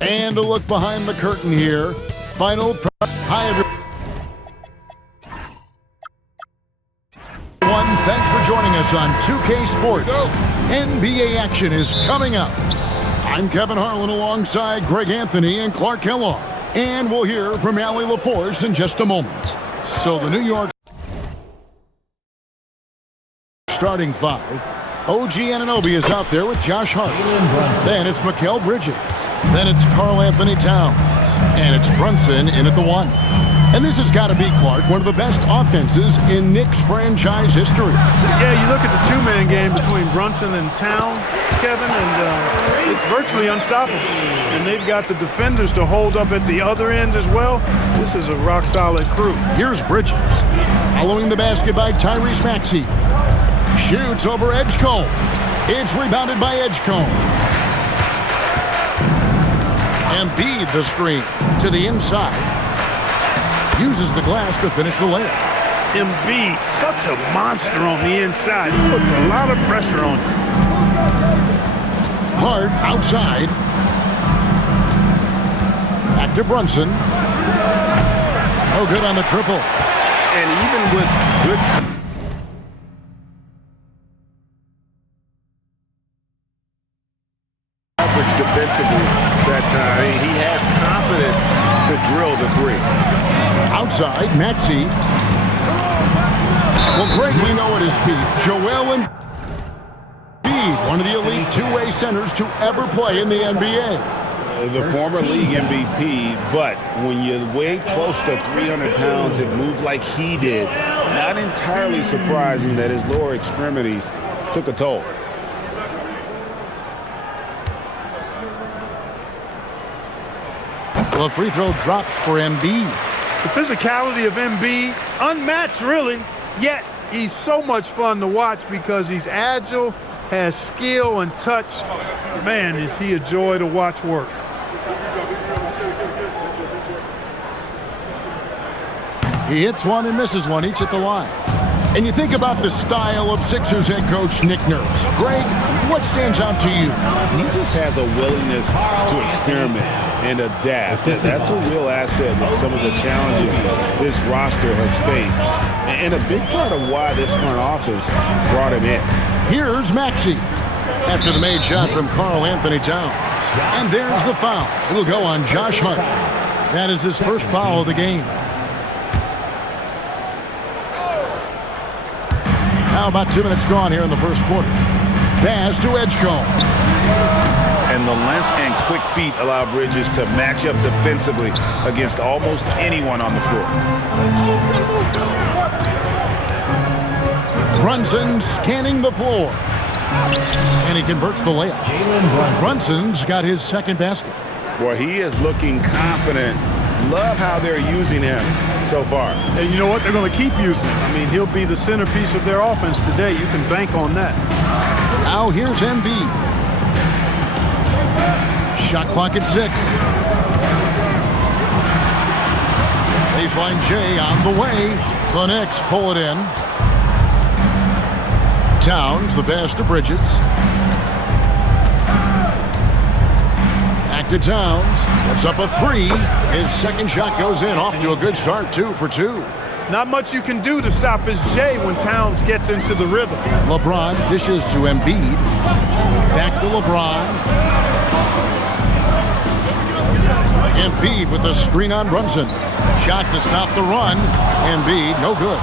And a look behind the curtain here. Hi, everyone. Thanks for joining us on 2K Sports. NBA action is coming up. I'm Kevin Harlan alongside Greg Anthony and Clark Kellogg. And we'll hear from Allie LaForce in just a moment. So the New York starting five. OG Anunoby is out there with Josh Hart. Then it's Mikal Bridges. Then it's Karl Anthony Towns. And it's Brunson in at the one. And this has got to be, Clark, one of the best offenses in Knicks franchise history. Yeah, you look at the two-man game between Brunson and Towns, Kevin, and it's virtually unstoppable. And they've got the defenders to hold up at the other end as well. This is a rock-solid crew. Here's Bridges. Following the basket by Tyrese Maxey. Shoots over Edgecombe. It's rebounded by Edgecombe. Embiid the screen to the inside. Uses the glass to finish the layup. Embiid, such a monster on the inside. He puts a lot of pressure on him. Hart outside. Back to Brunson. No good on the triple. And even with good coverage defensively that time, he has confidence to drill the three. Outside, Maxey. Well, Greg, we know at his peak, Joel Embiid, one of the elite two-way centers to ever play in the NBA. The former league MVP, but when you weigh close to 300 pounds, it moves like he did. Not entirely surprising that his lower extremities took a toll. Well, a free throw drops for Embiid. The physicality of Embiid, unmatched really, yet he's so much fun to watch because he's agile, has skill and touch. Man, is he a joy to watch work. He hits one and misses one, each at the line. And you think about the style of Sixers head coach Nick Nurse. Greg, what stands out to you? He just has a willingness to experiment and adapt. That's a real asset with some of the challenges this roster has faced. And a big part of why this front office brought him in. Here's Maxey. After the made shot from Karl Anthony Towns. And there's the foul. It'll go on Josh Hart. That is his first foul of the game. Now about 2 minutes gone here in the first quarter. Pass to Edgecombe. And the length and quick feet allow Bridges to match up defensively against almost anyone on the floor. Brunson scanning the floor. And he converts the layup. Brunson's got his second basket. Boy, he is looking confident. Love how they're using him so far. And you know what? They're going to keep using him. I mean, he'll be the centerpiece of their offense today. You can bank on that. Now here's Embiid. Shot clock at 6. Baseline J on the way. The Knicks pull it in. Towns, the pass to Bridges. Back to Towns. Puts up a 3. His second shot goes in. Off to a good start, 2 for 2. Not much you can do to stop his J when Towns gets into the rhythm. LeBron dishes to Embiid. Back to LeBron. Embiid with a screen on Brunson. Shot to stop the run. Embiid, no good.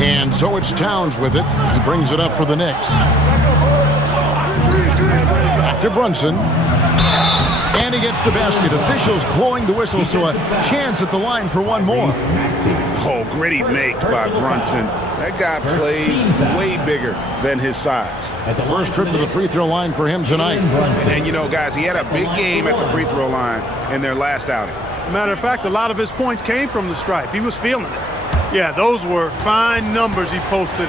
And so it's Towns with it. He brings it up for the Knicks. Back to Brunson. And he gets the basket. Officials blowing the whistle, so a chance at the line for one more. Oh, gritty make by Brunson. That guy plays way bigger than his size. First trip to the free throw line for him tonight. And you know, guys, he had a big game at the free throw line in their last outing. Matter of fact, a lot of his points came from the stripe. He was feeling it. Yeah, those were fine numbers he posted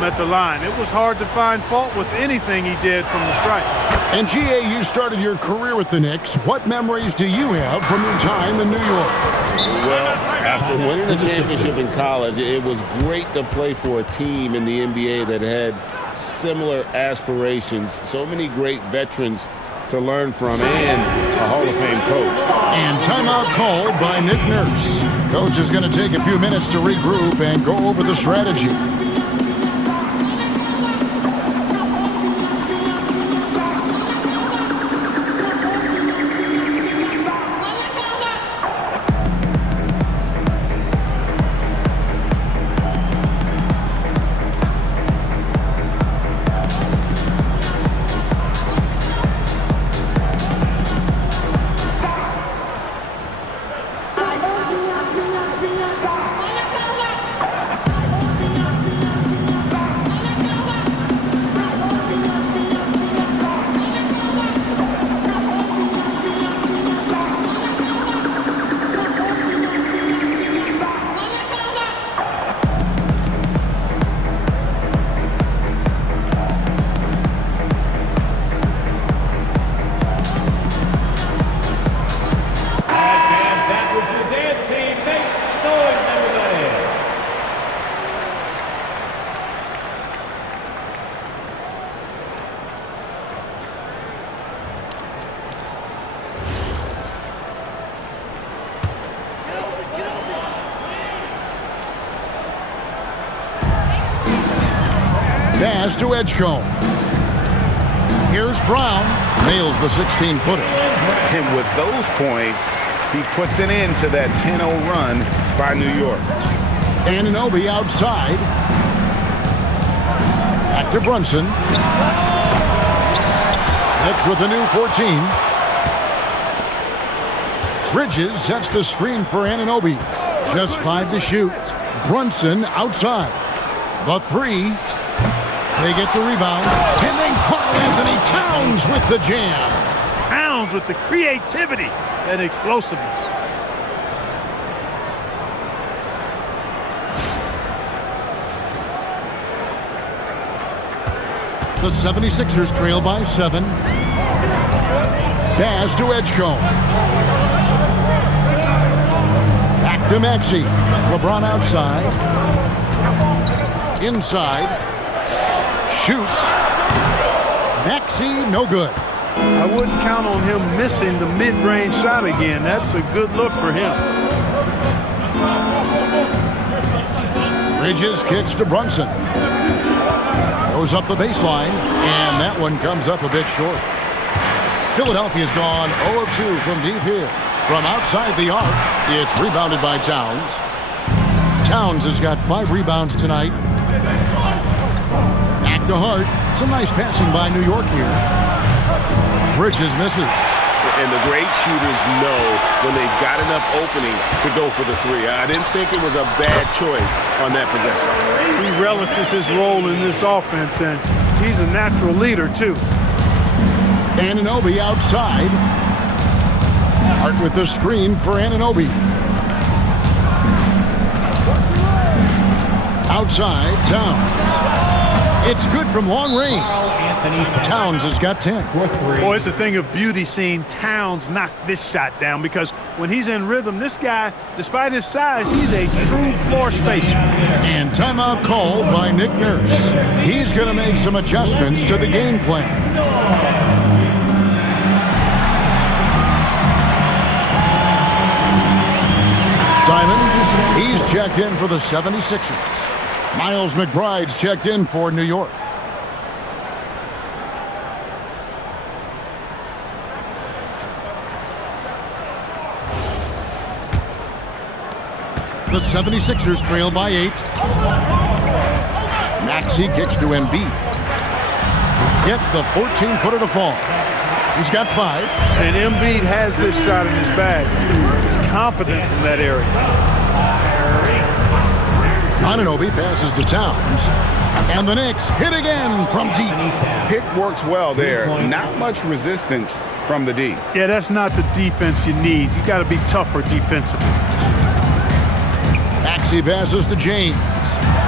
at the line. It was hard to find fault with anything he did from the stripe. And G.A., you started your career with the Knicks. What memories do you have from your time in New York? Well, after winning the championship in college, it was great to play for a team in the NBA that had similar aspirations. So many great veterans to learn from and a Hall of Fame coach. And timeout called by Nick Nurse. Coach is going to take a few minutes to regroup and go over the strategy. Pass to Edgecombe. Here's Brown. Nails the 16-footer. And with those points, he puts an end to that 10-0 run by New York. Anunoby outside. Back to Brunson. Next with the new 14. Bridges sets the screen for Anunoby. Just 5 to shoot. Brunson outside. The 3. They get the rebound. And then Karl-Anthony Towns with the jam. Towns with the creativity and explosiveness. The 76ers trail by 7. Pass to Edgecombe. Back to Maxey. LeBron outside. Inside. Shoots. Maxey, no good. I wouldn't count on him missing the mid-range shot again. That's a good look for him. Bridges kicks to Brunson. Goes up the baseline, and that one comes up a bit short. Philadelphia's gone 0 of 2 from deep here. From outside the arc, it's rebounded by Towns. Towns has got 5 rebounds tonight. Back to Hart. Some nice passing by New York here. Bridges misses. And the great shooters know when they've got enough opening to go for the 3. I didn't think it was a bad choice on that possession. He relishes his role in this offense, and he's a natural leader, too. Anunoby outside. Hart with the screen for Anunoby. Outside, Towns. It's good from long range. Towns has got 10. Boy, it's a thing of beauty seeing Towns knock this shot down, because when he's in rhythm, this guy, despite his size, he's a true floor spacer. And timeout called by Nick Nurse. He's going to make some adjustments to the game plan. Simons, he's checked in for the 76ers. Miles McBride's checked in for New York. The 76ers trail by 8. Maxey kicks to Embiid. Gets the 14-footer to fall. He's got 5. And Embiid has this shot in his bag. He's confident from that area. Anunoby passes to Towns. And the Knicks hit again from deep. Pick works well there. Not much resistance from the D. Yeah, that's not the defense you need. You got to be tougher defensively. Maxey passes to James.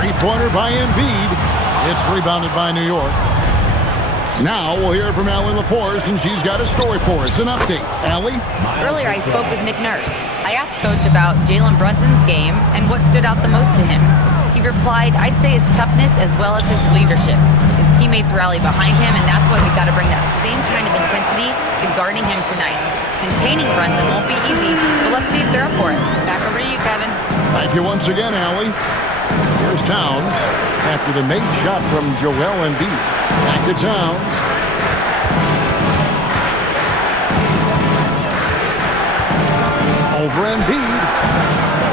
3-pointer by Embiid. It's rebounded by New York. Now we'll hear from Allie LaForce, and she's got a story for us. An update. Allie? Earlier I spoke with Nick Nurse. I asked Coach about Jalen Brunson's game and what stood out the most to him. He replied, "I'd say his toughness as well as his leadership. His teammates rally behind him, and that's why we've got to bring that same kind of intensity to guarding him tonight. Containing Brunson won't be easy, but let's see if they're up for it." Back over to you, Kevin. Thank you once again, Allie. Here's Towns after the made shot from Joel Embiid. Back to Towns. Over Embiid.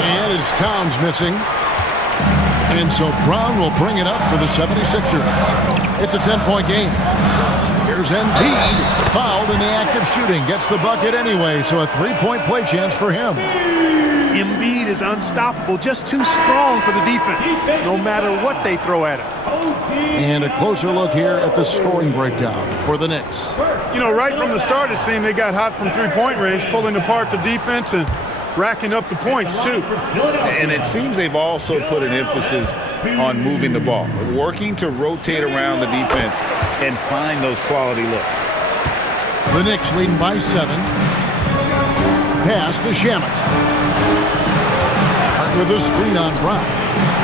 And it's Towns missing. And so Brown will bring it up for the 76ers. It's a 10-point game. Here's Embiid. Fouled in the act of shooting. Gets the bucket anyway, so a 3-point play chance for him. Embiid is unstoppable, just too strong for the defense, no matter what they throw at him. And a closer look here at the scoring breakdown for the Knicks. You know, right from the start, it seemed they got hot from three-point range, pulling apart the defense and racking up the points, too. And it seems they've also put an emphasis on moving the ball, working to rotate around the defense and find those quality looks. The Knicks leading by 7. Pass to Shamet. Hart with a screen on Brown.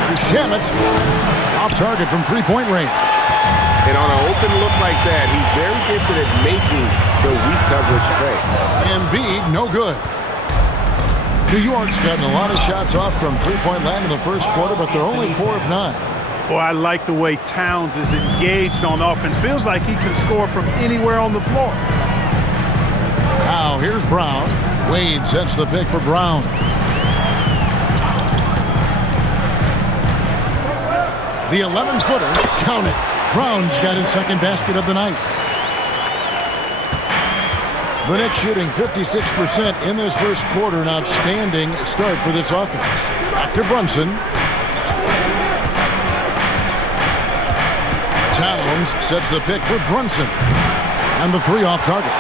To Shamet. Off target from three-point range. And on an open look like that, he's very gifted at making the weak coverage pay. Embiid, no good. New York's gotten a lot of shots off from three-point land in the first quarter, but they're only 4 of 9. Boy, I like the way Towns is engaged on offense. Feels like he can score from anywhere on the floor. Now, here's Brown. Wade sets the pick for Brown. The 11-footer, count it. Brown's got his second basket of the night. The Knicks shooting 56% in this first quarter. An outstanding start for this offense. Back to Brunson. Towns sets the pick for Brunson. And the 3 off target.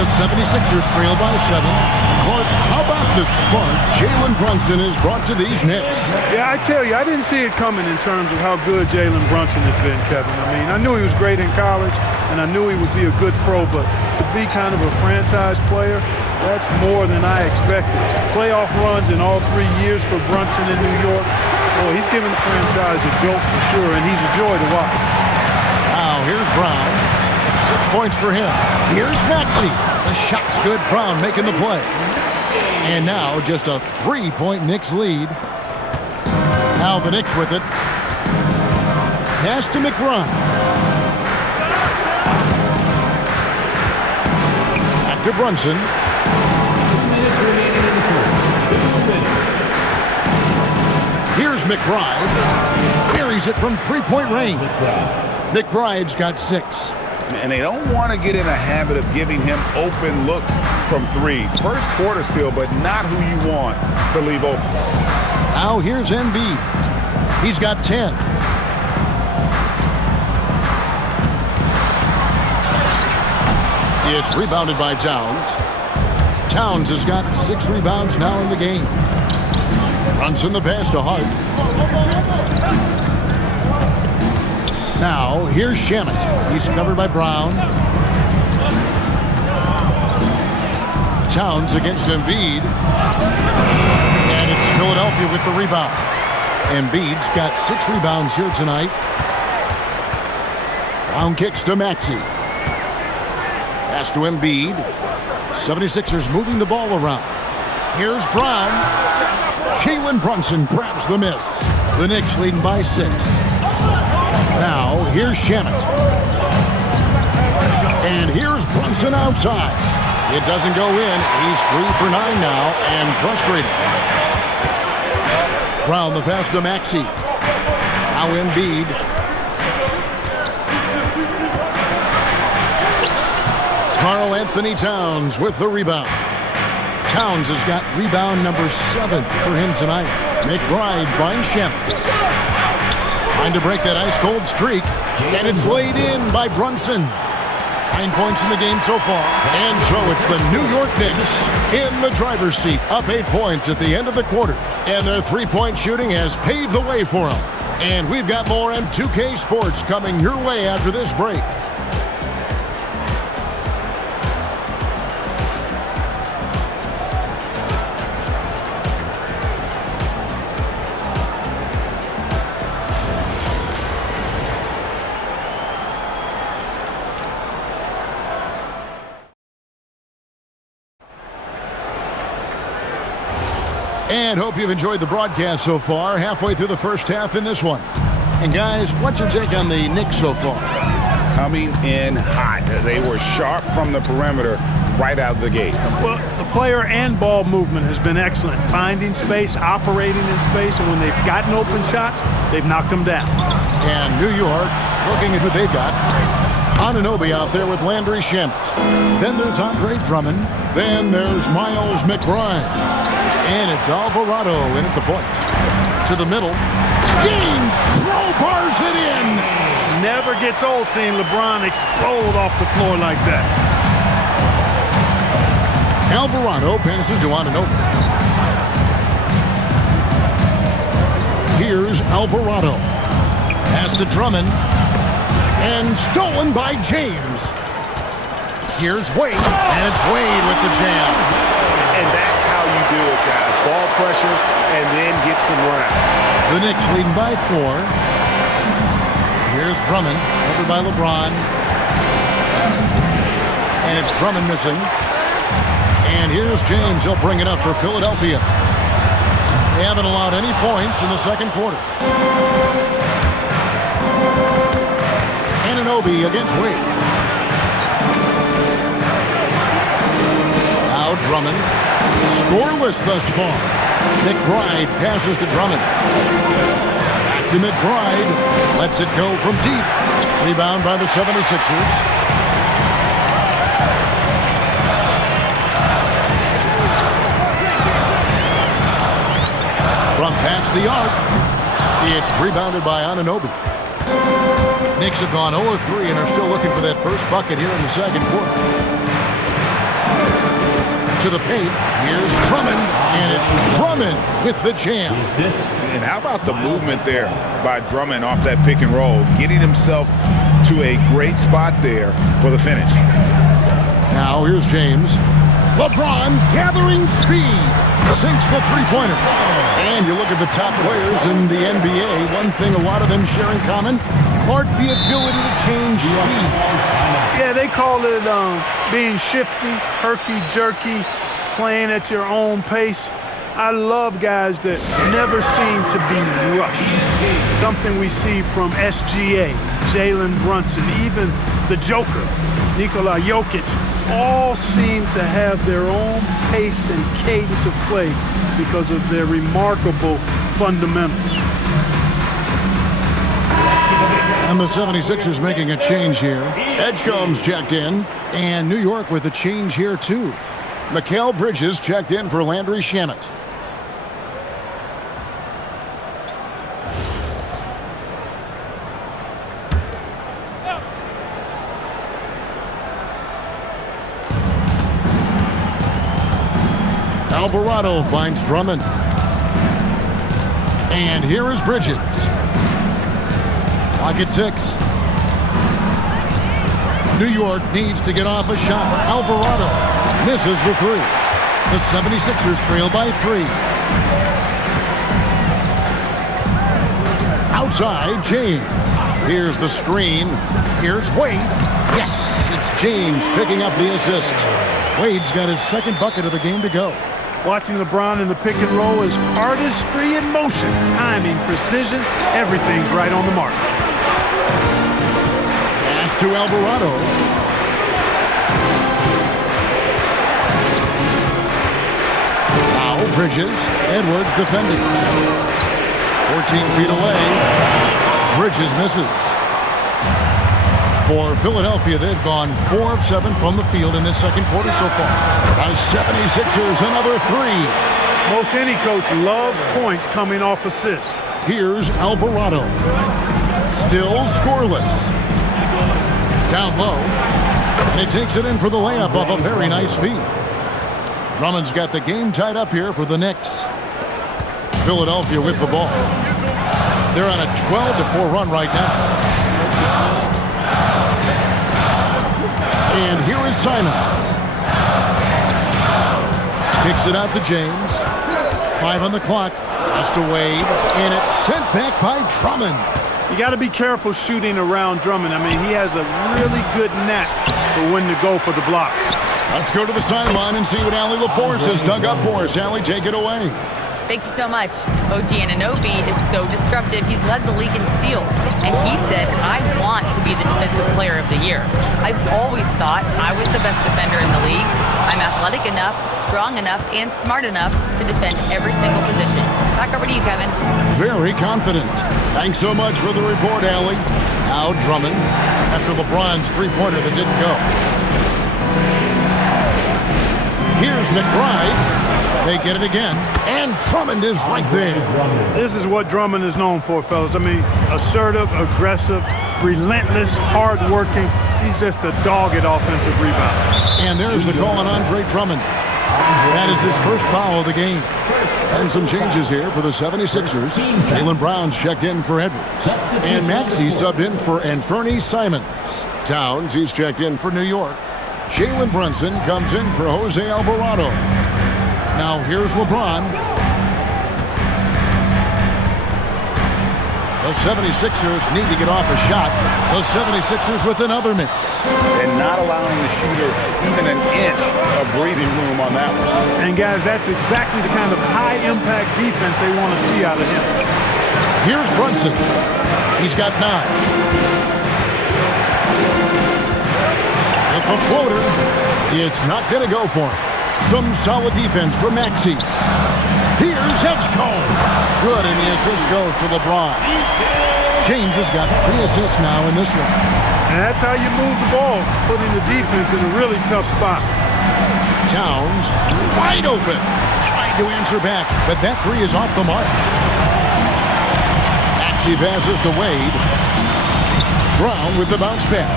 The 76ers trail by 7. Clark, how about the spark Jalen Brunson has brought to these Knicks? Yeah, I tell you, I didn't see it coming in terms of how good Jalen Brunson has been, Kevin. I mean, I knew he was great in college, and I knew he would be a good pro, but to be kind of a franchise player, that's more than I expected. Playoff runs in all 3 years for Brunson in New York. Boy, he's giving the franchise a jolt for sure, and he's a joy to watch. Now, here's Brown. 6 points for him. Here's Maxey. The shot's good. Brown making the play. And now just a 3-point Knicks lead. Now the Knicks with it. Pass to McBride. Back to Brunson. 2 minutes remaining in the quarter. 2 minutes. Here's McBride. Buries it from three-point range. McBride's got 6. And they don't want to get in a habit of giving him open looks from 3. First quarter still, but not who you want to leave open. Now here's Embiid. He's got 10. It's rebounded by Towns. Towns has got 6 rebounds now in the game. Brunson the pass to Hart. Now, here's Shamet. He's covered by Brown. Towns against Embiid. And it's Philadelphia with the rebound. Embiid's got 6 rebounds here tonight. Brown kicks to Maxey. Pass to Embiid. 76ers moving the ball around. Here's Brown. Jalen Brunson grabs the miss. The Knicks leading by 6. Now, here's Shamet. And here's Brunson outside. It doesn't go in. He's 3 for 9 now and frustrated. Brown the pass to Maxey. Now Embiid. Karl Anthony Towns with the rebound. Towns has got rebound number 7 for him tonight. McBride finds Shamet. Trying to break that ice-cold streak. And it's laid in by Brunson. 9 points in the game so far. And so it's the New York Knicks in the driver's seat. Up 8 points at the end of the quarter. And their three-point shooting has paved the way for them. And we've got more M2K Sports coming your way after this break. And hope you've enjoyed the broadcast so far. Halfway through the first half in this one. And guys, what's your take on the Knicks so far? Coming in hot. They were sharp from the perimeter right out of the gate. Well, the player and ball movement has been excellent. Finding space, operating in space, and when they've gotten open shots, they've knocked them down. And New York, looking at who they've got. Anunoby out there with Landry Shamet. Then there's Andre Drummond. Then there's Miles McBride. And it's Alvarado in at the point. To the middle. James crowbars it in. Never gets old seeing LeBron explode off the floor like that. Alvarado passes to Anunoby. Here's Alvarado. Pass to Drummond. And stolen by James. Here's Wade. And it's Wade with the jam. And that's how you do it, guys. Ball pressure and then get some run. The Knicks leading by 4. Here's Drummond, over by LeBron. And it's Drummond missing. And here's James. He'll bring it up for Philadelphia. They haven't allowed any points in the second quarter. Anunoby against Wade. Now Drummond. Scoreless thus far. McBride passes to Drummond. Back to McBride. Lets it go from deep. Rebound by the 76ers. From past the arc. It's rebounded by Anunoby. Knicks have gone 0-3 and are still looking for that first bucket here in the second quarter. To the paint. Here's Drummond, and it's Drummond with the jam. And how about the movement there by Drummond off that pick and roll, getting himself to a great spot there for the finish. Now here's James. LeBron gathering speed. Sinks the three-pointer. And you look at the top players in the NBA, one thing a lot of them share in common, Clark, the ability to change speed. Yeah, they call it being shifty, herky-jerky, playing at your own pace. I love guys that never seem to be rushed. Something we see from SGA, Jalen Brunson, even the Joker, Nikola Jokic, all seem to have their own pace and cadence of play because of their remarkable fundamentals. And the 76ers making a change here. Edgecombe's checked in. And New York with a change here, too. Mikal Bridges checked in for Landry Shamet. Alvarado finds Drummond. And here is Bridges. Clock at 6. New York needs to get off a shot. Alvarado misses the 3. The 76ers trail by 3. Outside, James. Here's the screen. Here's Wade. Yes, it's James picking up the assist. Wade's got his second bucket of the game to go. Watching LeBron in the pick and roll is artistry in motion. Timing, precision, everything's right on the mark. Pass to Alvarado. Now Bridges. Edwards defending. 14 feet away. Bridges misses. For Philadelphia, they've gone 4 of 7 from the field in this second quarter so far. The 76ers, another 3. Most any coach loves points coming off assists. Here's Alvarado. Still scoreless. Down low. And he takes it in for the layup off a very nice feed. Drummond's got the game tied up here for the Knicks. Philadelphia with the ball. They're on a 12-4 run right now. And here is Simons. Kicks it out to James. 5 on the clock. Pass to Wade. And it's sent back by Drummond. You got to be careful shooting around Drummond. I mean, he has a really good knack for when to go for the blocks. Let's go to the sideline and see what Allie LaForce has dug up for us. Allie, take it away. Thank you so much. OG Anunoby is so disruptive. He's led the league in steals. And he said, I want to be the defensive player of the year. I've always thought I was the best defender in the league. I'm athletic enough, strong enough, and smart enough to defend every single position. Back over to you, Kevin. Very confident. Thanks so much for the report, Allie. Now Drummond after LeBron's three-pointer that didn't go. Here's McBride. They get it again, and Drummond is right there. This is what Drummond is known for, fellas. I mean, assertive, aggressive, relentless, hard-working. He's just a dogged offensive rebounder. And there's the call on Andre Drummond. That is his first foul of the game. And some changes here for the 76ers. Jaylen Brown's checked in for Edwards. And Maxey subbed in for Anthony Simons. Towns, he's checked in for New York. Jalen Brunson comes in for Jose Alvarado. Now here's LeBron. The 76ers need to get off a shot. The 76ers with another miss. And not allowing the shooter even an inch of breathing room on that one. And guys, that's exactly the kind of high-impact defense they want to see out of him. Here's Brunson. He's got 9. With the floater, it's not going to go for him. Some solid defense for Maxey. Here's Edgecombe. Good, and the assist goes to LeBron. James has got 3 assists now in this one. And that's how you move the ball, putting the defense in a really tough spot. Towns wide open. Trying to answer back, but that 3 is off the mark. Maxey passes to Wade. Brown with the bounce pass.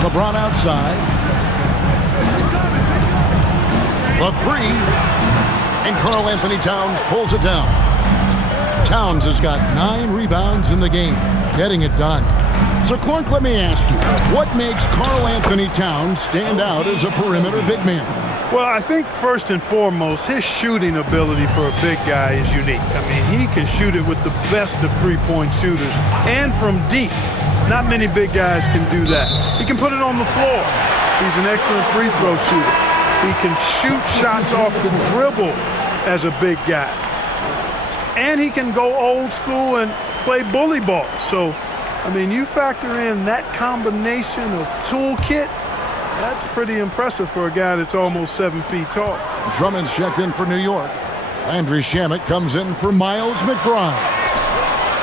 LeBron outside. The 3, and Karl Anthony Towns pulls it down. Towns has got 9 rebounds in the game, getting it done. So, Clark, let me ask you, what makes Karl Anthony Towns stand out as a perimeter big man? Well, I think first and foremost, his shooting ability for a big guy is unique. I mean, he can shoot it with the best of three-point shooters and from deep. Not many big guys can do that. He can put it on the floor. He's an excellent free throw shooter. He can shoot shots off the dribble as a big guy. And he can go old school and play bully ball. So, I mean, you factor in that combination of toolkit, that's pretty impressive for a guy that's almost 7 feet tall. Drummond's checked in for New York. Landry Shamet comes in for Miles McBride.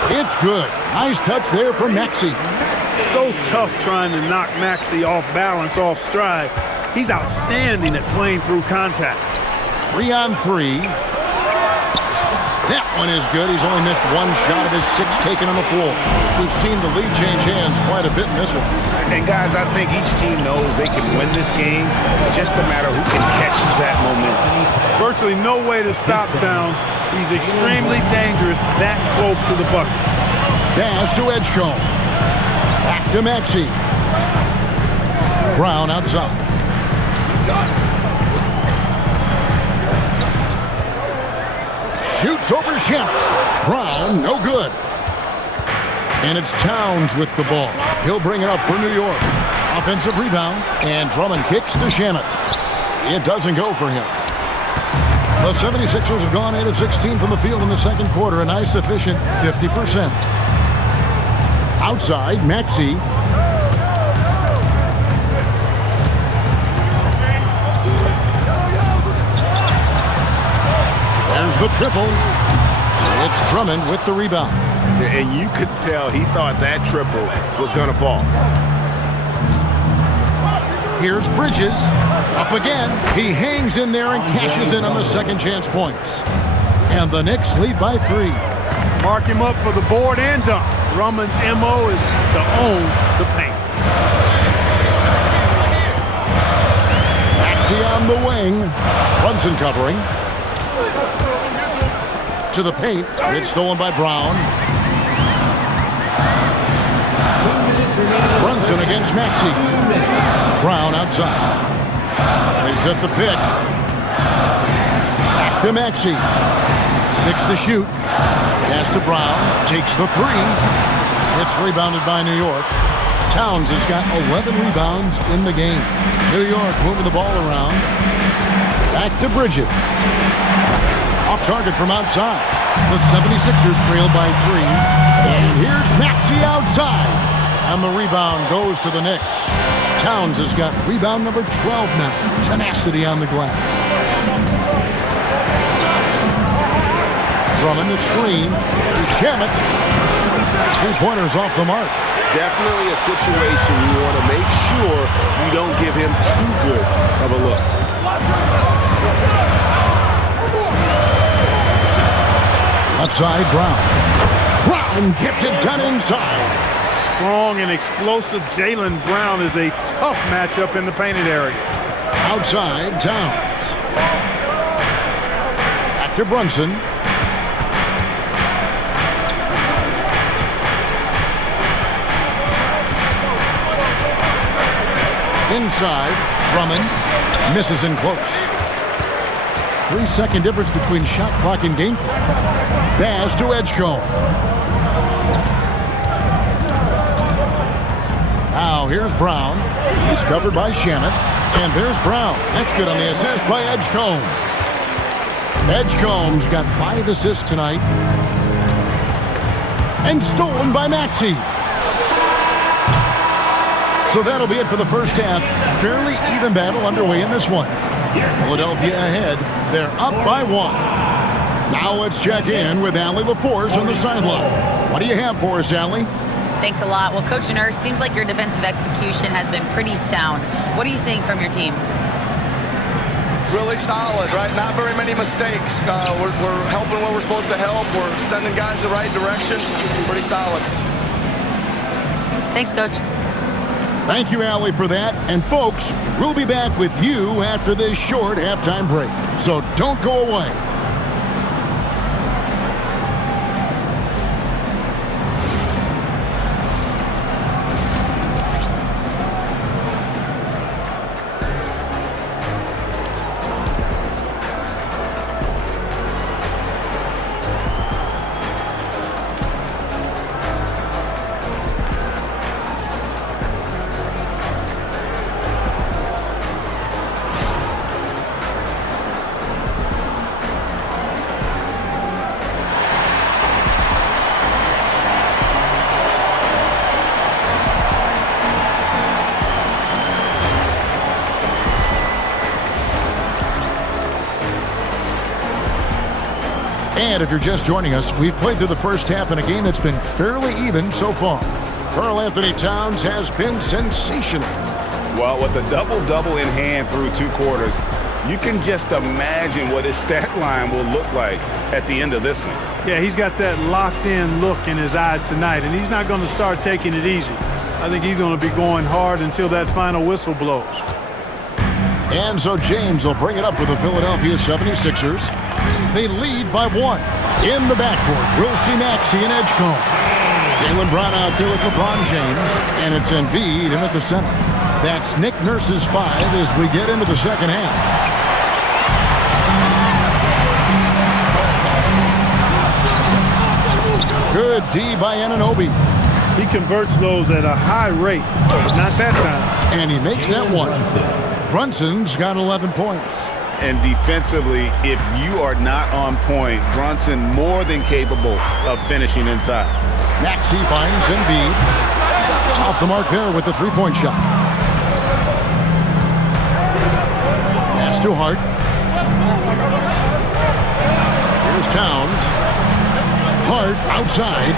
It's good. Nice touch there for Maxey. So tough trying to knock Maxey off balance, off stride. He's outstanding at playing through contact. 3-on-3. That one is good. He's only missed 1 shot of his 6 taken on the floor. We've seen the lead change hands quite a bit in this one. And guys, I think each team knows they can win this game. Just a matter who can catch that momentum. Virtually no way to stop Towns. He's extremely dangerous that close to the bucket. Pass to Edgecombe. Back to Maxey. Brown outside. Shoots over Shamet. Brown, no good. And it's Towns with the ball. He'll bring it up for New York. Offensive rebound, and Drummond kicks to Shamet. It doesn't go for him. The 76ers have gone 8 of 16 from the field in the second quarter, a nice efficient 50%. Outside, Maxey. There's the triple. It's Drummond with the rebound. And you could tell he thought that triple was going to fall. Here's Bridges. Up again. He hangs in there and cashes in on the second chance points. And the Knicks lead by 3. Mark him up for the board and dunk. Drummond's MO is to own the paint. Maxey on the wing. Brunson covering. To the paint. It's stolen by Brown. Brunson against Maxey. Brown outside. They set the pick. Back to Maxey. 6 to shoot. Pass to Brown. Takes the 3. It's rebounded by New York. Towns has got 11 rebounds in the game. New York moving the ball around. Back to Bridges. Off target from outside. The 76ers trail by 3. And here's Maxey outside. And the rebound goes to the Knicks. Towns has got rebound number 12 now. Tenacity on the glass. Drummond the screen. Shamet. 3-pointers off the mark. Definitely a situation you want to make sure you don't give him too good of a look. Left side, Brown. Brown gets it done inside. Strong and explosive Jaylen Brown is a tough matchup in the painted area. Outside, Towns. Back to Brunson. Inside, Drummond misses in close. 3-second difference between shot clock and game clock. Bass to Edgecombe. Now here's Brown. He's covered by Shamet. And there's Brown. That's good on the assist by Edgecombe. Edgecombe's got 5 assists tonight. And stolen by Maxey. So that'll be it for the first half. Fairly even battle underway in this one. Philadelphia ahead. They're up by 1. Now let's check in with Allie LaForce on the sideline. What do you have for us, Allie? Thanks a lot. Well, Coach Nurse, seems like your defensive execution has been pretty sound. What are you seeing from your team? Really solid, right? Not very many mistakes. We're helping where we're supposed to help. We're sending guys the right direction. Pretty solid. Thanks, Coach. Thank you, Allie, for that. And folks, we'll be back with you after this short halftime break. So don't go away. And if you're just joining us, we've played through the first half in a game that's been fairly even so far. Karl-Anthony Towns has been sensational. Well, with a double-double in hand through 2 quarters, you can just imagine what his stat line will look like at the end of this one. Yeah, he's got that locked-in look in his eyes tonight, and he's not going to start taking it easy. I think he's going to be going hard until that final whistle blows. And so James will bring it up for the Philadelphia 76ers. They lead by 1. In the backcourt, we'll see Maxey and Edgecombe. Jaylen Brown out there with LeBron James, and it's Embiid in at the center. That's Nick Nurse's 5 as we get into the second half. Good D by Anunoby. He converts those at a high rate, but not that time. And he makes that one. Brunson's got 11 points. And defensively, if you are not on point, Brunson more than capable of finishing inside. Maxey finds Embiid. Off the mark there with the 3-point shot. Pass to Hart. Here's Towns. Hart outside.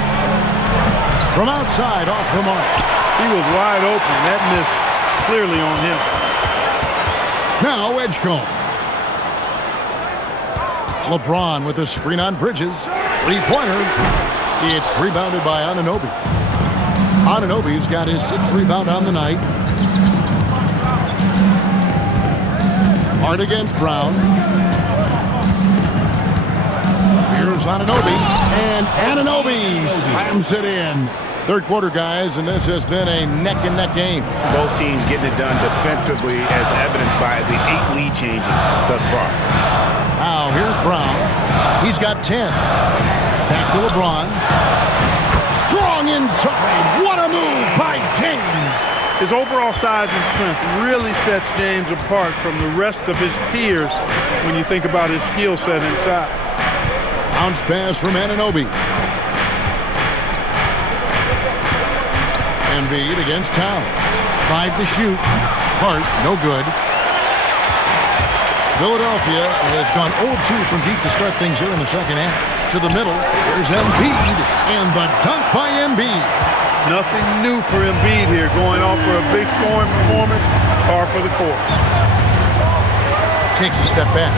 From outside, off the mark. He was wide open. That miss clearly on him. Now Edgecombe. LeBron with a screen on Bridges. 3-pointer. It's rebounded by Anunoby. Anunoby's got his 6th rebound on the night. Hart against Brown. Here's Anunoby. And Anunoby slams it in. Third quarter, guys, and this has been a neck-and-neck game. Both teams getting it done defensively as evidenced by the 8 lead changes thus far. Now, here's Brown. He's got 10. Back to LeBron. Strong inside. What a move by James. His overall size and strength really sets James apart from the rest of his peers when you think about his skill set inside. Bounce pass from Anunoby. Embiid against Towns. 5 to shoot. Hart, no good. Philadelphia has gone 0-2 from deep to start things here in the second half. To the middle, here's Embiid, and the dunk by Embiid. Nothing new for Embiid here, going off for a big scoring performance, par for the course. Takes a step back.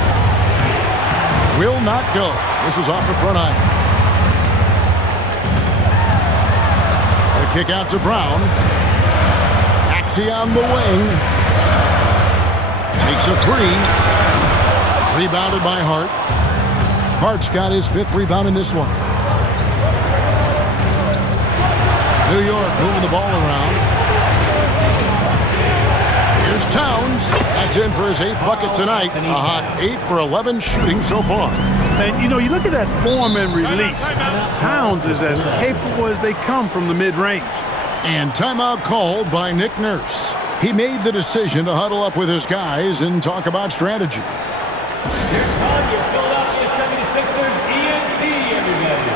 Will not go. This is off the front iron. The kick out to Brown. Maxey on the wing. Takes a three. Rebounded by Hart. Hart's got his 5th rebound in this one. New York moving the ball around. Here's Towns. That's in for his 8th bucket tonight. A hot 8 for 11 shooting so far. And, you know, you look at that form and release. Towns is as capable as they come from the mid-range. And timeout called by Nick Nurse. He made the decision to huddle up with his guys and talk about strategy. Here's time, your Philadelphia 76ers ENT, everybody.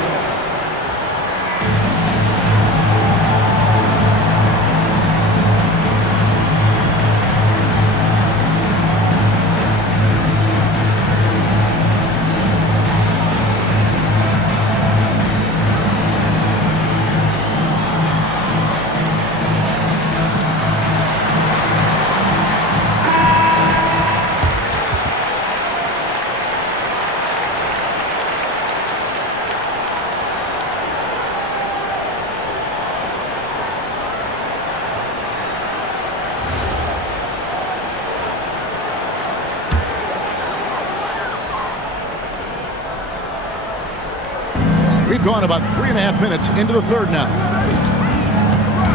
We've gone about 3.5 minutes into the third now.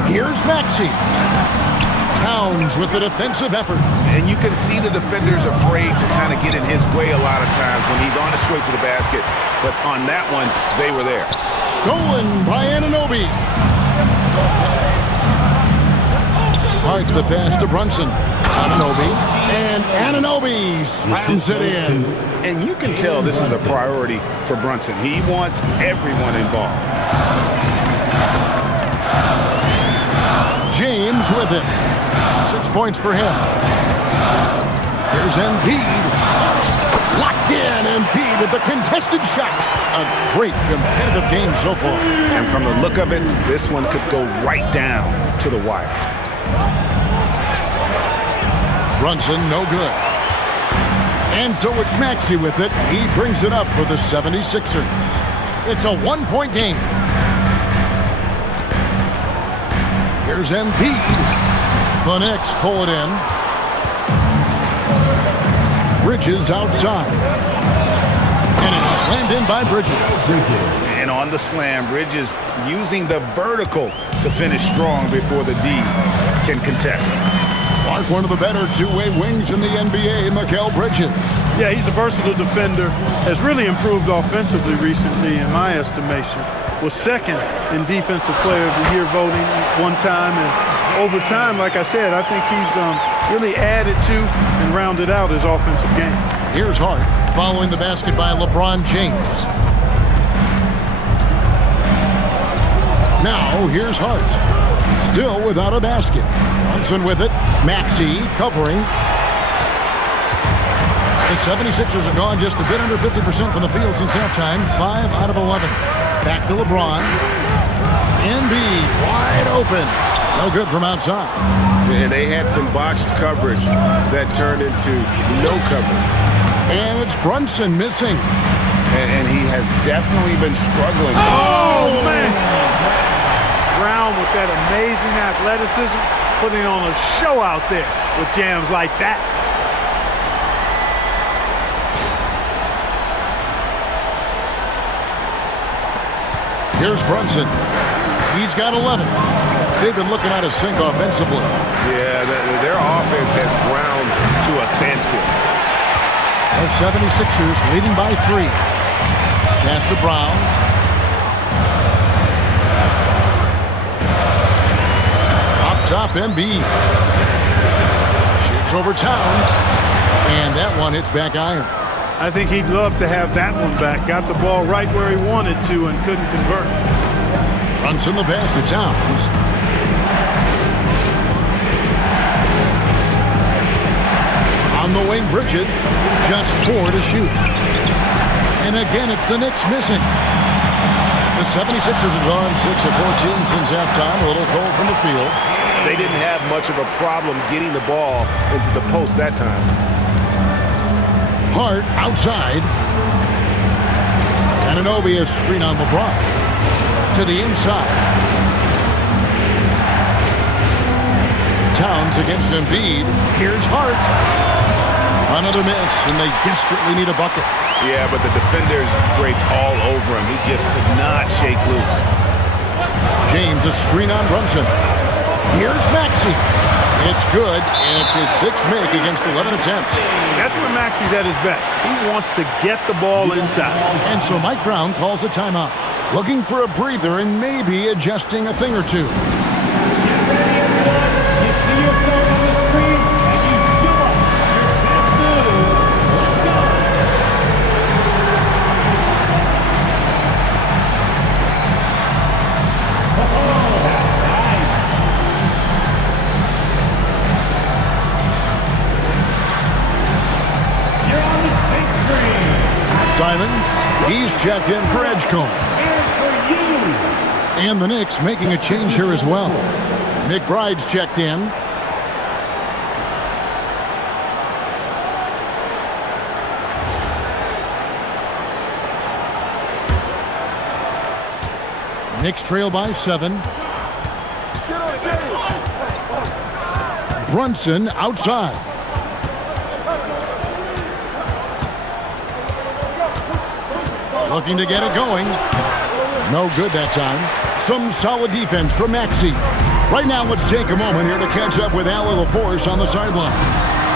Here's Maxey. Towns with the defensive effort. And you can see the defenders afraid to kind of get in his way a lot of times when he's on his way to the basket. But on that one, they were there. Stolen by Anunoby. Hart the pass to Brunson. Anunoby. And Anunoby slams it in. And you can tell this is a priority for Brunson. He wants everyone involved. James with it. 6 points for him. Here's Embiid. Locked in. Embiid with the contested shot. A great competitive game so far. And from the look of it, this one could go right down to the wire. Brunson, no good. And so it's Maxey with it. He brings it up for the 76ers. It's a 1-point game. Here's Embiid. The Knicks pull it in. Bridges outside. And it's slammed in by Bridges. And on the slam, Bridges using the vertical to finish strong before the D can contest. Clark, one of the better two-way wings in the NBA, Mikal Bridges. Yeah, he's a versatile defender. Has really improved offensively recently, in my estimation. Was second in Defensive Player of the Year voting one time. And over time, like I said, I think he's really added to and rounded out his offensive game. Here's Hart following the basket by LeBron James. Now, here's Hart. Still without a basket. Brunson with it. Maxey covering. The 76ers have gone just a bit under 50% from the field since halftime. 5 out of 11. Back to LeBron. Embiid wide open. No good from outside. And they had some botched coverage that turned into no coverage. And it's Brunson missing. And he has definitely been struggling. Oh, man! Brown with that amazing athleticism, putting on a show out there with jams like that. Here's Brunson. He's got 11. They've been looking at a sink offensively. Yeah, their offense has ground to a standstill. The 76ers leading by 3. Pass to Brown. Up top, Embiid. Shoots over Towns. And that one hits back iron. I think he'd love to have that one back. Got the ball right where he wanted to and couldn't convert. Brunson the pass to Towns. On the wing, Bridges. Just 4 to shoot. And again, it's the Knicks missing. The 76ers have gone 6 of 14 since halftime. A little cold from the field. They didn't have much of a problem getting the ball into the post that time. Hart outside. Anunoby a screen on LeBron. To the inside. Towns against Embiid. Here's Hart. Another miss, and they desperately need a bucket. Yeah, but the defenders draped all over him. He just could not shake loose. James a screen on Brunson. Here's Maxey. It's good, and it's his 6th make against 11 attempts. That's where Maxey's at his best. He wants to get the ball inside. And so Mike Brown calls a timeout, looking for a breather and maybe adjusting a thing or two. Simons, he's checked in for Edgecombe. And the Knicks making a change here as well. McBride's checked in. Knicks trail by 7. Brunson outside. Looking to get it going. No good that time. Some solid defense from Maxey. Right now, let's take a moment here to catch up with Allie LaForce on the sideline.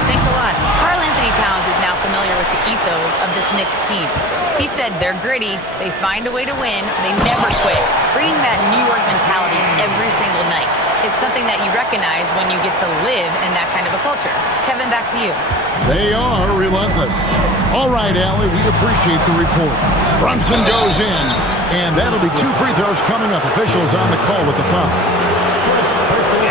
Thanks a lot. Karl Anthony Towns is now familiar with the ethos of this Knicks team. He said they're gritty, they find a way to win, they never quit, bringing that New York mentality every single night. It's something that you recognize when you get to live in that kind of a culture. Kevin, back to you. They are relentless. All right, Allie, we appreciate the report. Brunson goes in, and that'll be 2 free throws coming up. Officials on the call with the foul.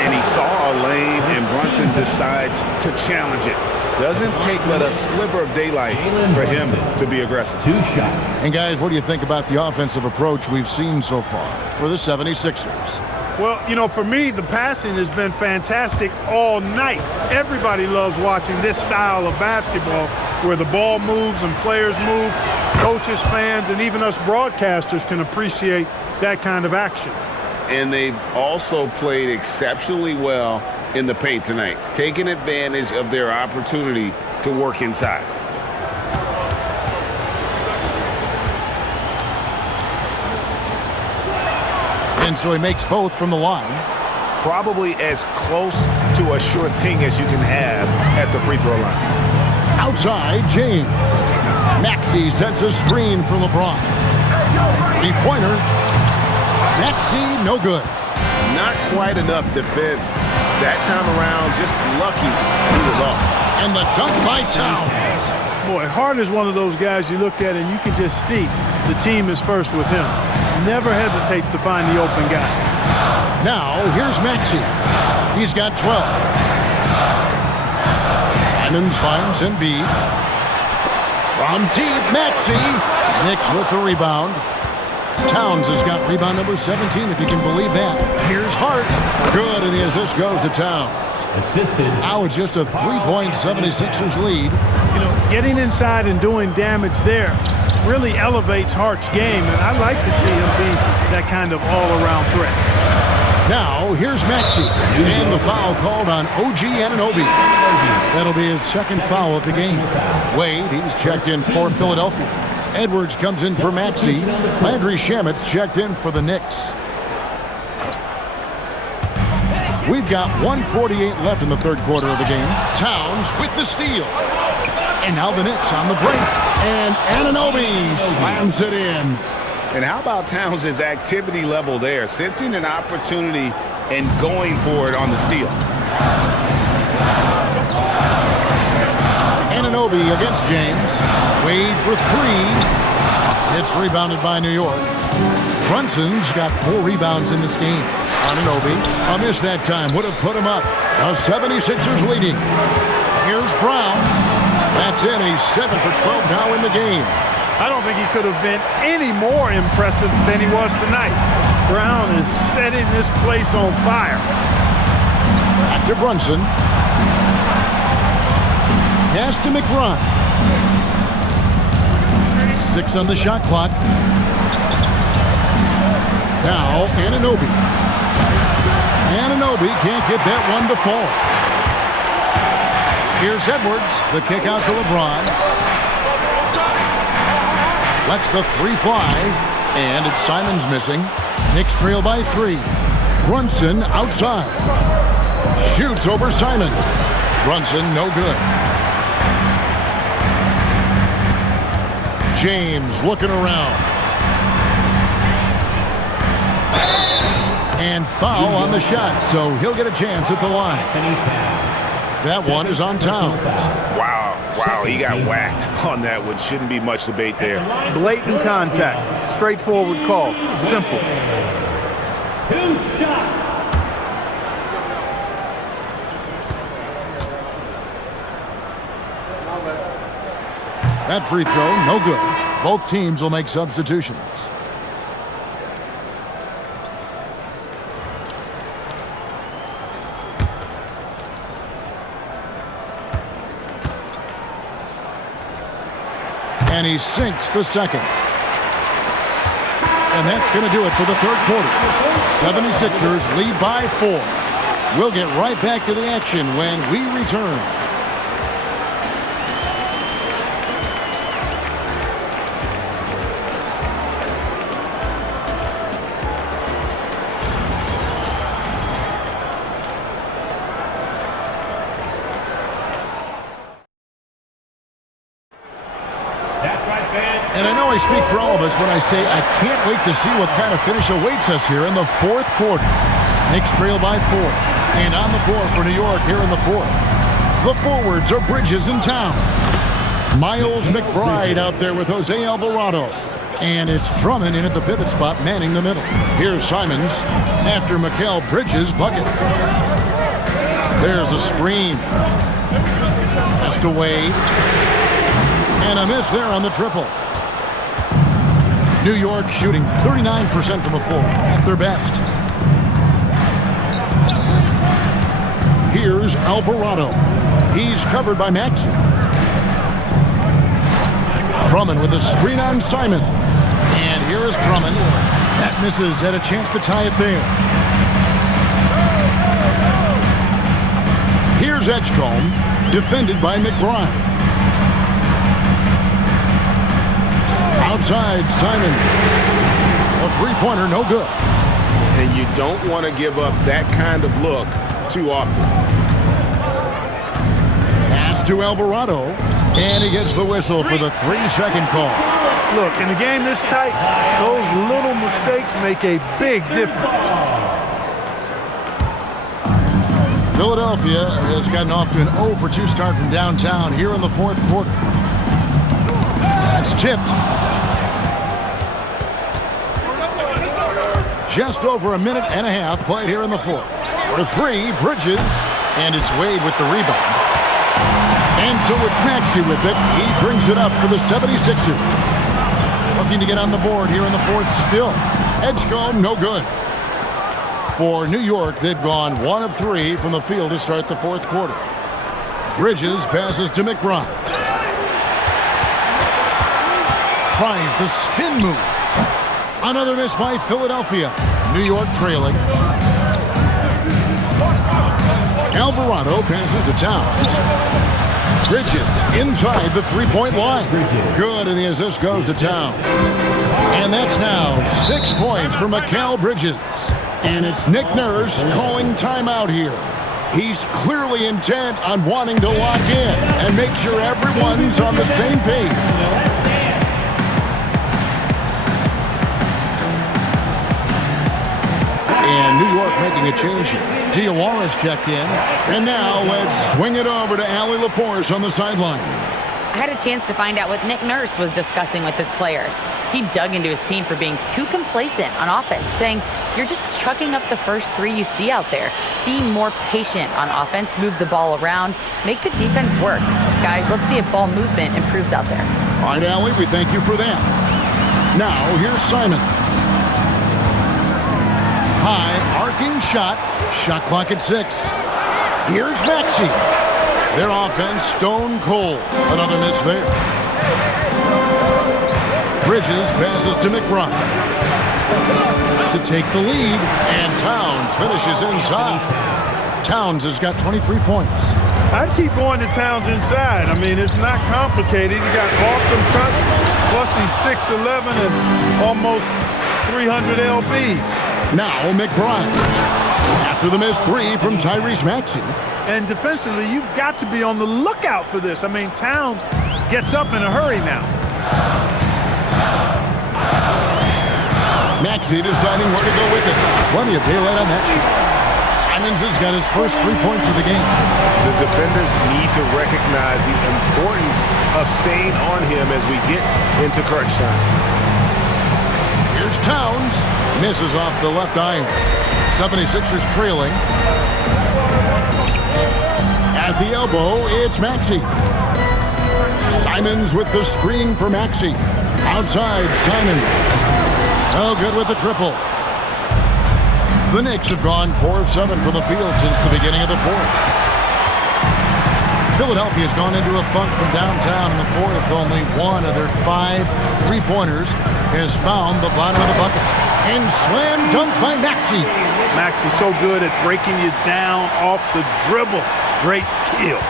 And he saw a lane, and Brunson decides to challenge it. Doesn't take but a sliver of daylight for him to be aggressive. 2 shots. And guys, what do you think about the offensive approach we've seen so far for the 76ers? Well, you know, for me, the passing has been fantastic all night. Everybody loves watching this style of basketball where the ball moves and players move. Coaches, fans, and even us broadcasters can appreciate that kind of action. And they've also played exceptionally well in the paint tonight, taking advantage of their opportunity to work inside. And so he makes both from the line. Probably as close to a sure thing as you can have at the free throw line. Outside, James. Maxey sets a screen for LeBron. Three-pointer. Maxey, no good. Not quite enough defense. That time around, just lucky he was off. And the dunk by Towns. Boy, Hart is one of those guys you look at and you can just see the team is first with him. Never hesitates to find the open guy. Now, here's Maxey. He's got 12. Simons finds Embiid. From deep, Maxey. Knicks with the rebound. Towns has got rebound number 17, if you can believe that. Here's Hart. Good, and the assist goes to Towns. Assisted. Now it's just a 3-point 76ers lead. You know, getting inside and doing damage there really elevates Hart's game, and I like to see him be that kind of all-around threat. Now, here's Maxey. And the foul called on OG Anunoby. That'll be his 2nd foul of the game. Wade, he's checked in for Philadelphia. Edwards comes in for Maxey. Landry Shamet's checked in for the Knicks. We've got 1:48 left in the 3rd quarter of the game. Towns with the steal. And now the Knicks on the break. And Anunoby slams it in. And how about Towns' activity level there, sensing an opportunity and going for it on the steal. Anunoby against James. Wade for three. It's rebounded by New York. Brunson's got 4 rebounds in this game. Anunoby, a miss that time, would have put him up. The 76ers leading. Here's Brown. That's it. He's 7 for 12 now in the game. I don't think he could have been any more impressive than he was tonight. Brown is setting this place on fire. Back to Brunson. Pass to McBride. 6 on the shot clock. Now Anunoby. Anunoby can't get that one to fall. Here's Edwards. The kick out to LeBron. Lets the 3 fly. And it's Simons missing. Knicks trail by 3. Brunson outside. Shoots over Simon. Brunson no good. James looking around. And foul on the shot, so he'll get a chance at the line. That one is on Towns. Wow, he got whacked on that one. Shouldn't be much debate there. Blatant contact. Straightforward call. Simple. 2 shots. That free throw, no good. Both teams will make substitutions. And he sinks the second. And that's going to do it for the third quarter. 76ers lead by 4. We'll get right back to the action when we return. And I know I speak for all of us when I say I can't wait to see what kind of finish awaits us here in the fourth quarter. Knicks trail by 4. And on the floor for New York here in the fourth. The forwards are Bridges and Town. Miles McBride out there with Jose Alvarado. And it's Drummond in at the pivot spot, manning the middle. Here's Simons after Mikal Bridges' bucket. There's a screen. Pass to Wade. And a miss there on the triple. New York shooting 39% from the floor at their best. Here's Alvarado. He's covered by Maxey. Drummond with a screen on Simon. And here is Drummond. That misses. Had a chance to tie it there. Here's Edgecombe. Defended by McBride. Outside, Simon. A three-pointer, no good. And you don't want to give up that kind of look too often. Pass to Alvarado. And he gets the whistle for the 3-second call. Look, in a game this tight, those little mistakes make a big difference. Philadelphia has gotten off to an 0 for 2 start from downtown here in the fourth quarter. That's tipped. Just over a minute and a half played here in the fourth. For 3, Bridges, and it's Wade with the rebound. And so it's Maxey with it. He brings it up for the 76ers. Looking to get on the board here in the fourth still. Edgecombe, no good. For New York, they've gone 1 of 3 from the field to start the fourth quarter. Bridges passes to McBride. Tries the spin move. Another miss by Philadelphia. New York trailing. Alvarado passes to Towns. Bridges inside the three-point line. Good, and the assist goes to Towns. And that's now 6 points for Mikal Bridges. And it's Nick Nurse calling timeout here. He's clearly intent on wanting to lock in and make sure everyone's on the same page. And New York making a change here. Diawara's checked in. And now let's swing it over to Allie LaForce on the sideline. I had a chance to find out what Nick Nurse was discussing with his players. He dug into his team for being too complacent on offense, saying, "You're just chucking up the first three you see out there. Be more patient on offense, move the ball around, make the defense work." Guys, let's see if ball movement improves out there. All right, Allie, we thank you for that. Now, here's Simon. High, arcing shot. Shot clock at 6. Here's Maxey. Their offense stone cold. Another miss there. Bridges passes to McBride to take the lead, and Towns finishes inside. Towns has got 23 points. I'd keep going to Towns inside. I mean, it's not complicated. He got awesome touch, plus he's 6'11" and almost 300 lbs. Now McBride. After the missed three from Tyrese Maxey. And defensively, you've got to be on the lookout for this. I mean, Towns gets up in a hurry now. Maxey deciding where to go with it. Plenty of daylight on that shot. Simons has got his first 3 points of the game. The defenders need to recognize the importance of staying on him as we get into crunch time. Here's Towns. Misses off the left iron. 76ers trailing. At the elbow, it's Maxey. Simons with the screen for Maxey. Outside, Simon. Oh, good with the triple. The Knicks have gone 4 of 7 from the field since the beginning of the fourth. Philadelphia's gone into a funk from downtown in the fourth. Only one of their 5 3-pointers has found the bottom of the bucket. And slam dunk by Maxey. Maxey's so good at breaking you down off the dribble. Great skill.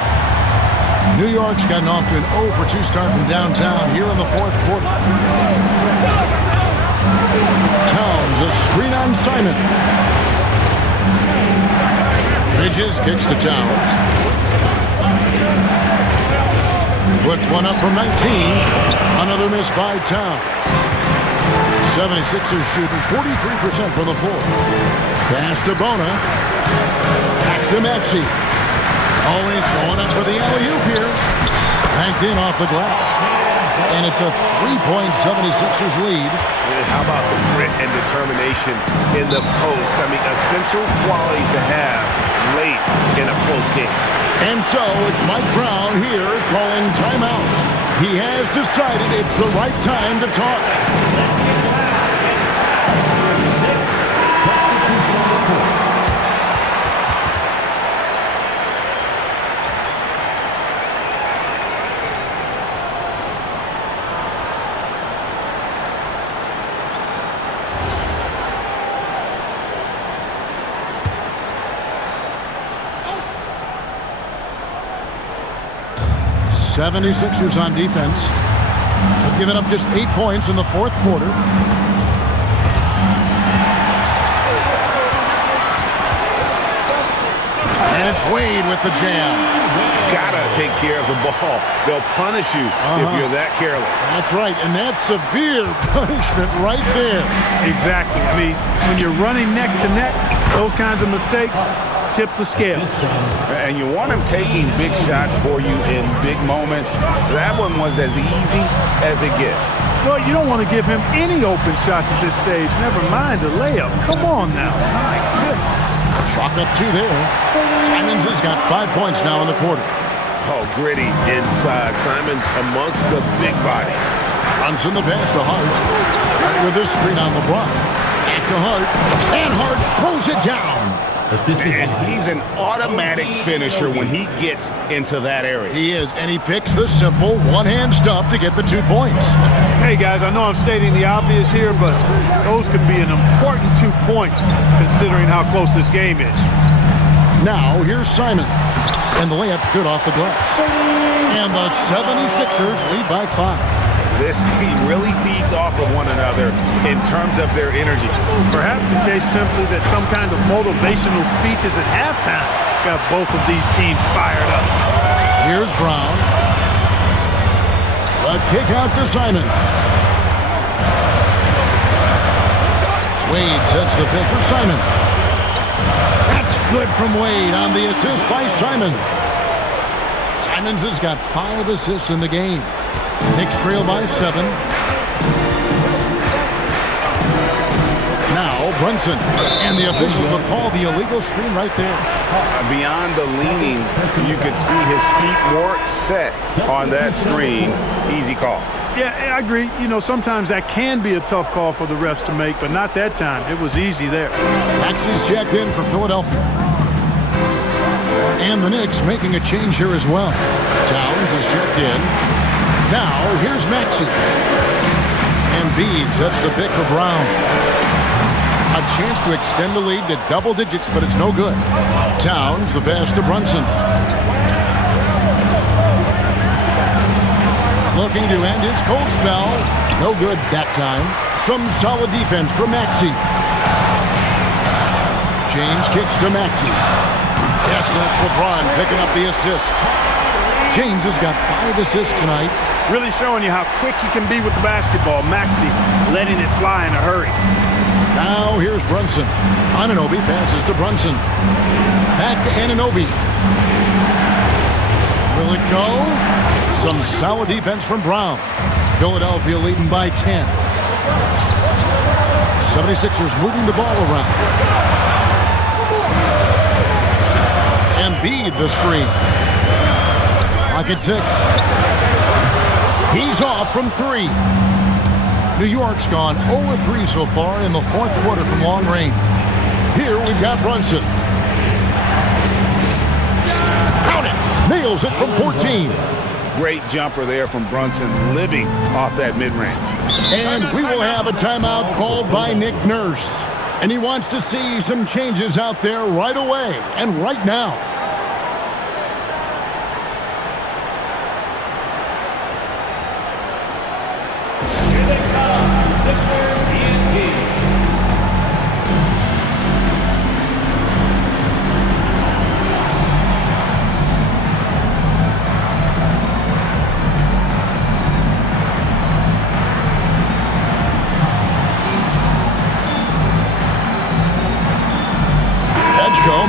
New York's gotten off to an 0 for 2 start from downtown here in the fourth quarter. Towns, a screen on Simon. Bridges kicks to Towns. Puts one up from 19. Another miss by Towns. 76ers shooting 43% from the floor. Pass to Bona. Back to Maxey. Always going up for the alley-oop here. Banked in off the glass. And it's a 3-point 76ers lead. How about the grit and determination in the post? I mean, essential qualities to have late in a close game. And so it's Mike Brown here calling timeout. He has decided it's the right time to talk. '76ers on defense have given up just 8 points in the fourth quarter. And it's Wade with the jam. Gotta take care of the ball. They'll punish you if you're that careless. That's right, and that's severe punishment right there. Exactly. I mean, when you're running neck to neck, those kinds of mistakes tip the scale. And you want him taking big shots for you in big moments. That one was as easy as it gets. Well, you don't want to give him any open shots at this stage. Never mind a layup. Come on now. My goodness. Chalk up 2 there. Simons has got 5 points now in the quarter. Oh, gritty inside. Simons amongst the big bodies. Brunson the pass to Hart. Hart with his screen on LeBron. Back to Hart. And Hart throws it down. And he's an automatic finisher when he gets into that area. He is, and he picks the simple one-hand stuff to get the 2 points. Hey, guys, I know I'm stating the obvious here, but those could be an important 2 points considering how close this game is. Now, here's Simon. And the layup's good off the glass. And the 76ers lead by 5. This team really feeds off of one another in terms of their energy. Perhaps the case simply that some kind of motivational speeches at halftime got both of these teams fired up. Here's Brown. A kick out to Simon. Wade sets the pick for Simon. That's good from Wade on the assist by Simon. Simons has got 5 assists in the game. Knicks trail by 7. Now Brunson. And the officials will call the illegal screen right there. Beyond the leaning, you could see his feet weren't set on that screen. Easy call. Yeah, I agree. You know, sometimes that can be a tough call for the refs to make, but not that time. It was easy there. Maxey's checked in for Philadelphia. And the Knicks making a change here as well. Towns is checked in. Now, here's Maxey. Embiid sets the pick for Brown. A chance to extend the lead to double digits, but it's no good. Towns, the pass to Brunson. Looking to end his cold spell. No good that time. Some solid defense from Maxey. James kicks to Maxey. Yes, that's LeBron picking up the assist. James has got 5 assists tonight. Really showing you how quick he can be with the basketball. Maxey letting it fly in a hurry. Now here's Brunson. Anunoby passes to Brunson. Back to Anunoby. Will it go? Some solid defense from Brown. Philadelphia leading by 10. 76ers moving the ball around. Embiid the screen. Clock at 6. He's off from 3. New York's gone 0-3 so far in the 4th quarter from long range. Here we've got Brunson. Count it! Nails it from 14. Great jumper there from Brunson, living off that mid-range. And we will have a timeout called by Nick Nurse. And he wants to see some changes out there right away and right now.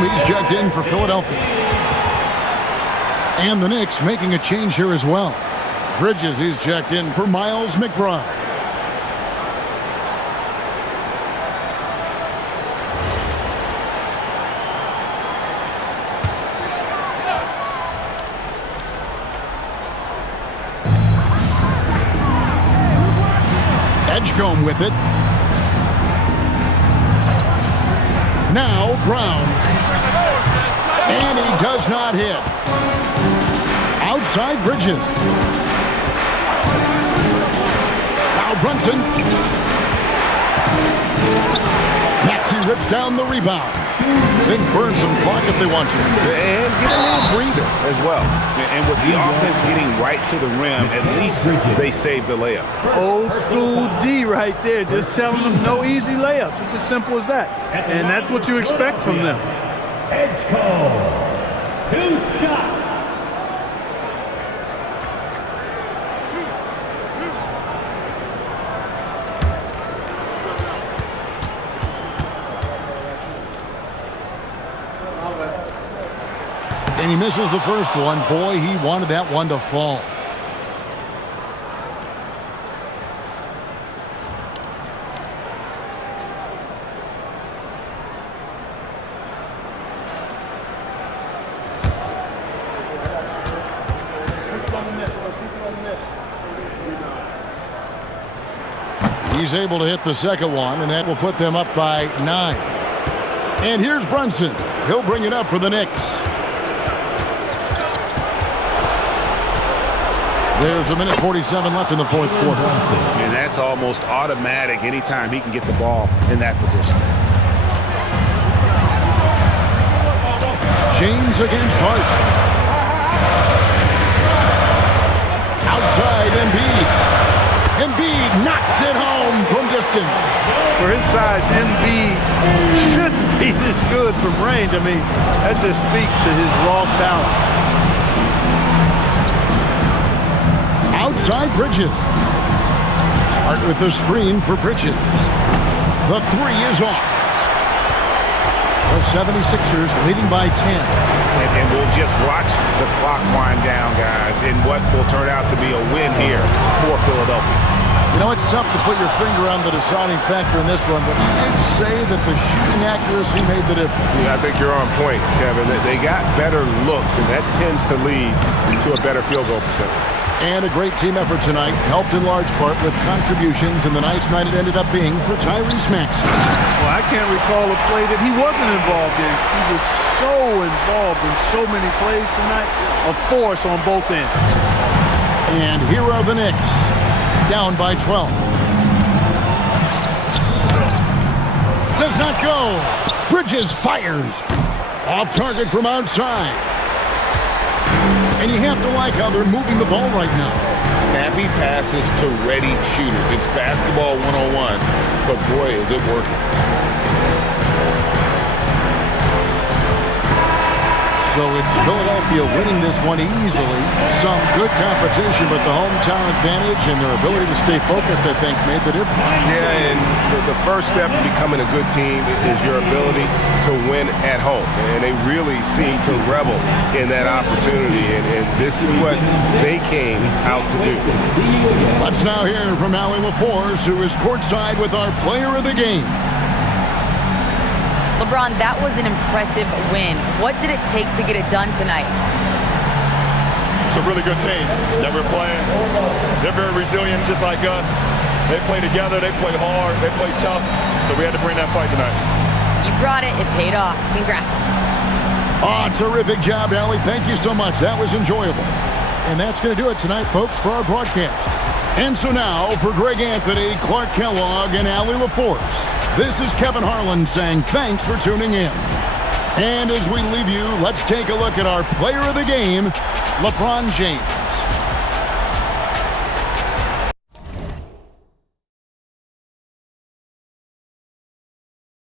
He's checked in for Philadelphia. And the Knicks making a change here as well. Bridges is checked in for Miles McBride. Edgecombe with it. Now Brown. And he does not hit. Outside Bridges. Now Brunson. Maxey rips down the rebound. They can burn some clock if they want to. And get a little breather as well. And with the offense getting right to the rim, at least they saved the layup. Old school D right there. Just telling them no easy layups. It's as simple as that. And that's what you expect from them. Edge call. 2 shots. And he misses the first one. Boy, he wanted that one to fall. He's able to hit the second one, and that will put them up by 9. And here's Brunson. He'll bring it up for the Knicks. There's a minute 47 left in the 4th quarter. And that's almost automatic anytime he can get the ball in that position. James against Hart. Outside Embiid. Embiid knocks it home from distance. For his size, Embiid shouldn't be this good from range. I mean, that just speaks to his raw talent. Outside Bridges. Hart with the screen for Bridges. The 3 is off. The 76ers leading by 10. And we'll just watch the clock wind down, guys, in what will turn out to be a win here for Philadelphia. You know, it's tough to put your finger on the deciding factor in this one, but I'd say that the shooting accuracy made the difference. Yeah, I think you're on point, Kevin. They got better looks, and that tends to lead to a better field goal percentage. And a great team effort tonight, helped in large part with contributions, and the nice night it ended up being for Tyrese Maxey. Well, I can't recall a play that he wasn't involved in. He was so involved in so many plays tonight, a force on both ends. And here are the Knicks, down by 12. Does not go. Bridges fires. Off target from outside. And you have to like how they're moving the ball right now. Snappy passes to ready shooters. It's basketball 101, but boy, is it working. So it's Philadelphia winning this one easily. Some good competition, but the hometown advantage and their ability to stay focused, I think, made the difference. Yeah, and the first step in becoming a good team is your ability to win at home. And they really seem to revel in that opportunity, and this is what they came out to do. Let's now hear from Allie LaForce, who is courtside with our player of the game. LeBron, that was an impressive win. What did it take to get it done tonight? It's a really good team that we're playing. They're very resilient, just like us. They play together, they play hard, they play tough, so we had to bring that fight tonight. You brought it. It paid off. Congrats. Oh, terrific job, Allie. Thank you so much. That was enjoyable. And that's going to do it tonight, folks, for our broadcast. And so now, for Greg Anthony, Clark Kellogg, and Allie LaForce, this is Kevin Harlan saying thanks for tuning in. And as we leave you, let's take a look at our player of the game, LeBron James.